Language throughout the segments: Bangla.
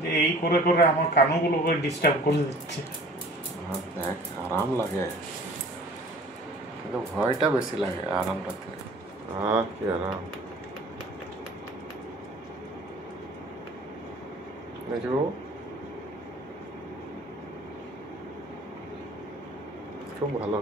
যে এই করে করে আমার কানগুলোকে ডিস্টার্ব করে দিচ্ছে। দেখ আরাম লাগে, কিন্তু ভয়টা বেশি লাগে আরামটা থেকে। কি আরাম দেখো, খুব ভালো।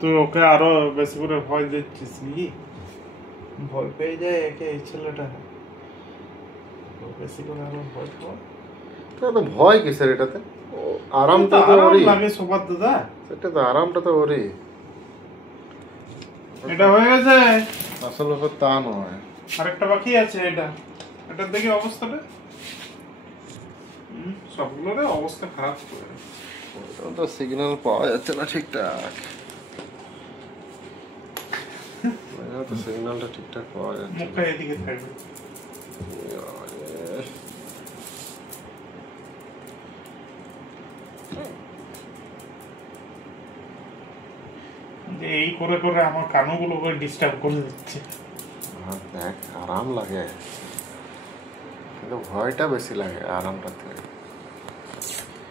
তুই ওকে আরো বেশি করে ভয় দিচ্ছিস নাকি? ভয় পেয়ে যায় একে এই ছেলেটা, বেশি করে আরো ভয় পায়। ভয় কিসের এটাতে? আরামটা তো আরাম ওরই লাগে সবার দাদা, সেটা তো আরামটা তো ওরই। এটা হয়ে গেছে, আসল ব্যাপার তা নয়, আরেকটা বাকি আছে। এটার দেখি অবস্থাটা, সবগুলোর অবস্থা খারাপ করে। তো সিগন্যাল পাওয়া যাচ্ছে না ঠিকঠাক, তো সিগন্যালটা ঠিকঠাক পাওয়া যাচ্ছে। মুখটা এদিকে থাকবে। যে এই করে করে আমার কানগুলোকে ডিস্টার্ব করে দিচ্ছে। দেখ আরাম লাগে, কিন্তু ভয়টা বেশি লাগে আরামটা থেকে।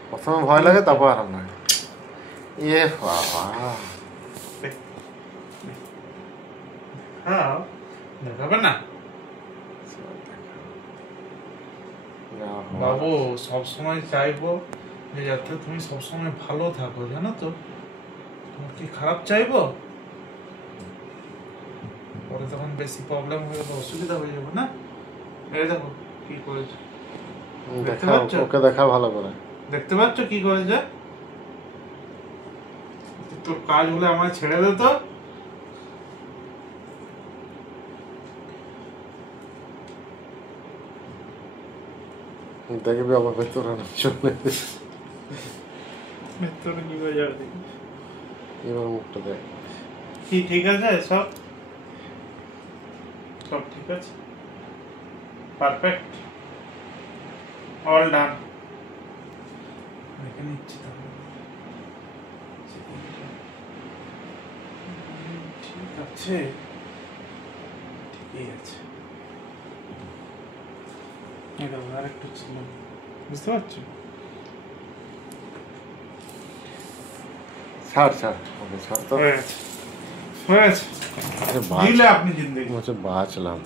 প্রথমে ভয় লাগে, তারপর আরাম লাগে। ইয়ে বাবা, হ্যাঁ দেখাবে না বাবু, সবসময় চাইবো যে যাতে তুমি সবসময় ভালো থাকো, জানো তো? তোমার কি খারাপ চাইবো? পরে তখন বেশি প্রবলেম হয়ে যাবে, অসুবিধা হয়ে যাবে না? এই দেখো কি করেছে, ওকে দেখা ভালো করে। দেখতে পাচ্ছ কি করেছে? তোর কাজ হলে আমায় ছেড়ে দে তো। দেখবি আবার ভেতরে চলে ভেতরে কি বাজাবে? এবার মুখটা দেখ। কি ঠিক আছে? সব সব ঠিক আছে, পারফেক্ট, অল ডান। দেখে নিচ্ছি তাহলে। ঠিক আছে, ঠিকই আছে। এটা আর একটু ছিল, বুঝতে পারছো? ছাড় ছাড়, ওকে ছাড় তো। হয়ে গেছে, হয়ে গেছে। দিলে আপনি জিন্দগি বাঁচলাম।